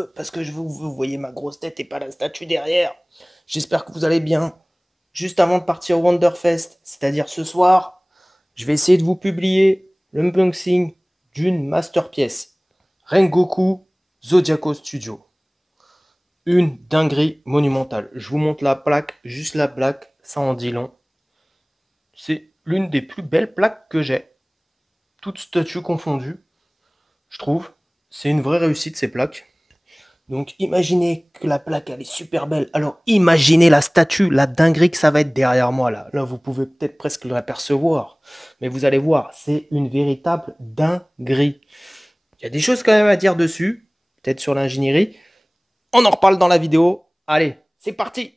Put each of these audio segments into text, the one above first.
peu parce que vous voyez ma grosse tête et pas la statue derrière. J'espère que vous allez bien. Juste avant de partir au Wonderfest, c'est-à-dire ce soir, je vais essayer de vous publier l'unboxing d'une masterpièce. Rengoku Zodiaco Studio. Une dinguerie monumentale. Je vous montre la plaque, juste la plaque, ça en dit long. C'est l'une des plus belles plaques que j'ai. Toutes statues confondues, je trouve. C'est une vraie réussite ces plaques. Donc imaginez que la plaque elle est super belle. Alors imaginez la statue, la dinguerie que ça va être derrière moi là. Là vous pouvez peut-être presque l'apercevoir. Mais vous allez voir, c'est une véritable dinguerie. Il y a des choses quand même à dire dessus. Peut-être sur l'ingénierie. On en reparle dans la vidéo. Allez, c'est parti!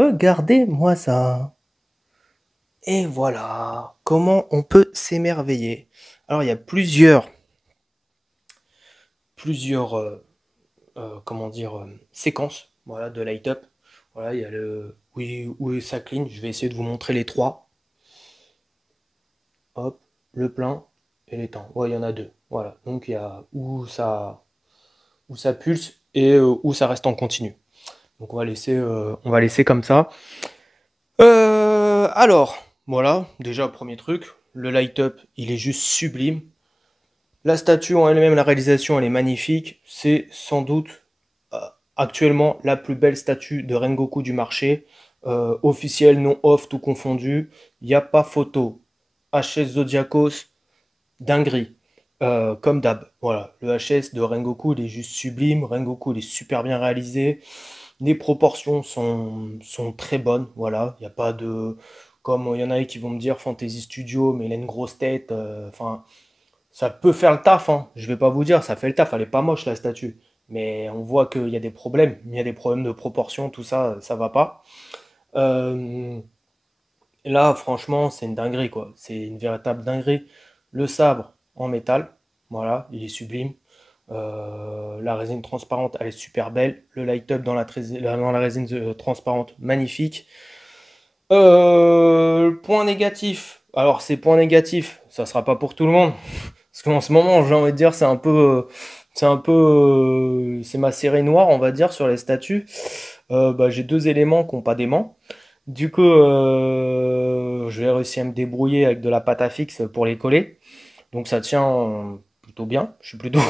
Regardez-moi ça. Et voilà, comment on peut s'émerveiller. Alors il y a plusieurs comment dire, séquences, voilà, de light up. Voilà, il y a le oui, où ça clean. Je vais essayer de vous montrer les trois. Hop, le plein et l'étang. Ouais, il y en a deux. Voilà, donc il y a où ça pulse et où ça reste en continu. Donc on va laisser comme ça. Alors, voilà, déjà premier truc, le light up, il est juste sublime. La statue en elle-même, la réalisation, elle est magnifique. C'est sans doute euh, actuellement la plus belle statue de Rengoku du marché. Officielle, non off, tout confondu. Il n'y a pas photo. HS Zodiacos, dinguerie. Comme d'hab. Voilà. Le HS de Rengoku, il est juste sublime. Rengoku, il est super bien réalisé. Les proportions sont très bonnes. Voilà. Il n'y a pas de. Comme il y en a qui vont me dire Fantasy Studio, mais il a une grosse tête. Enfin. Ça peut faire le taf, hein. Je vais pas vous dire, ça fait le taf. Elle est pas moche la statue. Mais on voit qu'il y a des problèmes. Il y a des problèmes de proportion, tout ça, ça va pas. Euh, Là, franchement, c'est une dinguerie, quoi. C'est une véritable dinguerie. Le sabre en métal, voilà, il est sublime. La résine transparente, elle est super belle. Le light up dans la résine transparente, magnifique. Point négatif. Alors, ces points négatifs, ça sera pas pour tout le monde. Parce qu'en ce moment, j'ai envie de dire, c'est ma série noire, on va dire, sur les statues. Bah, j'ai deux éléments qui n'ont pas d'aimant. Du coup, je vais réussir à me débrouiller avec de la pâte à fixe pour les coller. Donc ça tient plutôt bien. Je suis plutôt,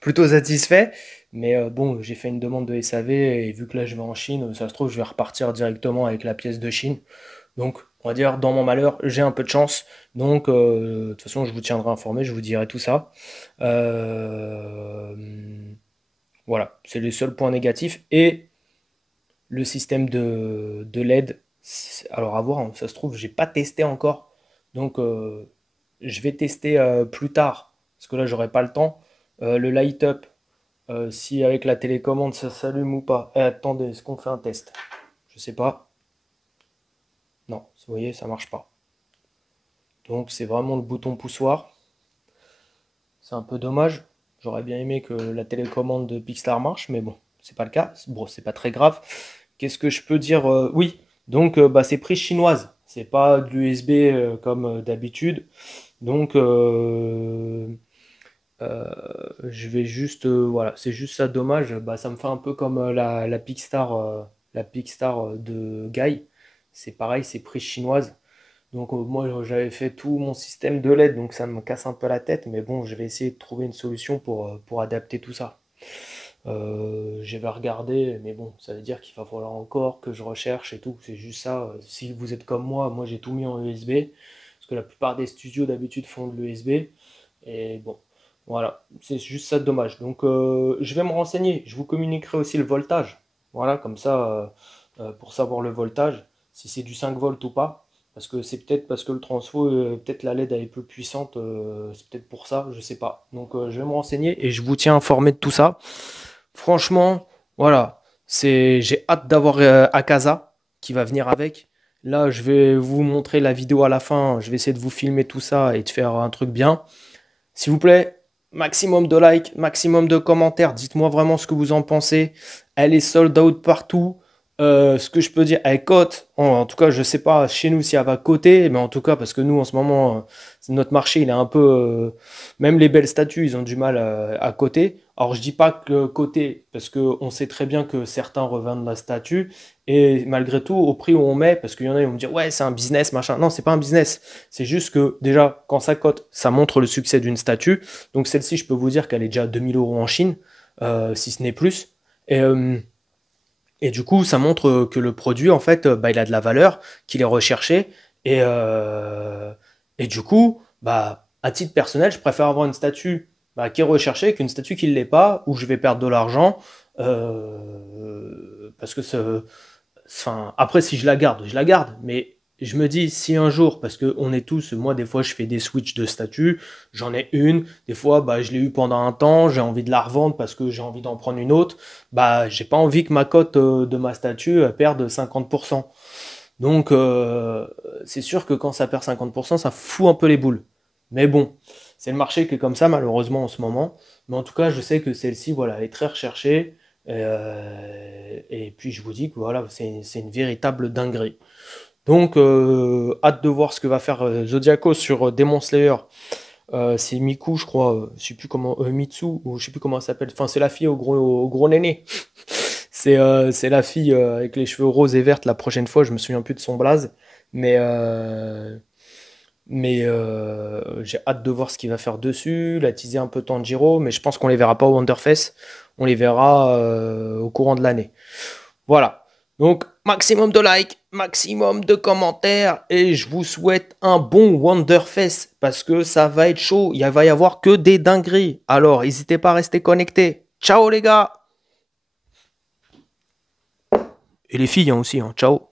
plutôt satisfait. Mais bon, j'ai fait une demande de SAV et vu que là je vais en Chine, ça se trouve, je vais repartir directement avec la pièce de Chine. Donc, on va dire, dans mon malheur, j'ai un peu de chance. Donc, de toute façon, je vous tiendrai informé, je vous dirai tout ça. Euh, voilà, c'est les seuls points négatifs. Et le système de LED, alors à voir, hein, ça se trouve, j'ai pas testé encore. Donc, je vais tester plus tard, parce que là, j'aurai pas le temps. Le light up, si avec la télécommande ça s'allume ou pas. Attendez, est-ce qu'on fait un test? Je sais pas. Non, vous voyez, ça marche pas. Donc c'est vraiment le bouton poussoir. C'est un peu dommage. J'aurais bien aimé que la télécommande de Pixar marche, mais bon, c'est pas le cas. Bon, c'est pas très grave. Qu'est-ce que je peux dire? Oui, donc bah, c'est prise chinoise. C'est pas de l'USB comme d'habitude. Donc euh, je vais juste voilà, c'est juste ça dommage. Bah, ça me fait un peu comme la Pixar de Guy. C'est pareil, c'est prise chinoise. Donc moi j'avais fait tout mon système de LED, donc ça me casse un peu la tête, mais bon, je vais essayer de trouver une solution pour adapter tout ça. Je vais regarder, mais bon, ça veut dire qu'il va falloir encore que je recherche et tout. C'est juste ça. Si vous êtes comme moi j'ai tout mis en USB, parce que la plupart des studios d'habitude font de l'USB. Et bon, voilà, c'est juste ça de dommage. Donc je vais me renseigner, je vous communiquerai aussi le voltage. Voilà, comme ça, pour savoir le voltage, si c'est du 5 volts ou pas. Parce que c'est peut-être parce que le transfo, peut-être la LED elle est peu puissante, c'est peut-être pour ça, je sais pas. Donc je vais me renseigner et je vous tiens informé de tout ça. Franchement, voilà, j'ai hâte d'avoir Akaza qui va venir avec. Là, je vais vous montrer la vidéo à la fin. Je vais essayer de vous filmer tout ça et de faire un truc bien. S'il vous plaît, maximum de likes, maximum de commentaires. Dites-moi vraiment ce que vous en pensez. Elle est sold out partout. Ce que je peux dire, elle cote. En tout cas, je sais pas chez nous si elle va coter, mais en tout cas, parce que nous, en ce moment, notre marché, il est un peu. Même les belles statues, ils ont du mal à coter. Alors, je dis pas que coter, parce qu'on sait très bien que certains revendent la statue, et malgré tout, au prix où on met, parce qu'il y en a, ils vont me dire, ouais, c'est un business, machin. Non, c'est pas un business. C'est juste que, déjà, quand ça cote, ça montre le succès d'une statue. Donc, celle-ci, je peux vous dire qu'elle est déjà à 2000 euros en Chine, si ce n'est plus. Et. Et du coup, ça montre que le produit, en fait, bah, il a de la valeur, qu'il est recherché. Et, euh, et du coup, bah, à titre personnel, je préfère avoir une statue bah, qui est recherchée qu'une statue qui ne l'est pas, où je vais perdre de l'argent. Parce que enfin, après, si je la garde, je la garde. Mais je me dis, si un jour, parce que on est tous, moi des fois je fais des switches de statut, j'en ai une, des fois bah, je l'ai eu pendant un temps, j'ai envie de la revendre parce que j'ai envie d'en prendre une autre, bah j'ai pas envie que ma cote de ma statue perde 50%. Donc c'est sûr que quand ça perd 50%, ça fout un peu les boules. Mais bon, c'est le marché qui est comme ça malheureusement en ce moment. Mais en tout cas, je sais que celle-ci, voilà, elle est très recherchée. Et puis je vous dis que voilà, c'est une véritable dinguerie. Donc, hâte de voir ce que va faire Zodiaco sur Demon Slayer. C'est Miku, je crois, je sais plus comment, Mitsu, ou je sais plus comment elle s'appelle. Enfin, c'est la fille au gros néné. C'est la fille avec les cheveux roses et vertes la prochaine fois, je me souviens plus de son blaze. Mais, j'ai hâte de voir ce qu'il va faire dessus, la teaser un peu Tanjiro, mais je pense qu'on les verra pas au Wonderfest, on les verra au courant de l'année. Voilà. Donc, maximum de likes, maximum de commentaires, et je vous souhaite un bon Wonderfest, parce que ça va être chaud, il va y avoir que des dingueries. Alors, n'hésitez pas à rester connectés. Ciao les gars! Et les filles hein, aussi, hein. Ciao!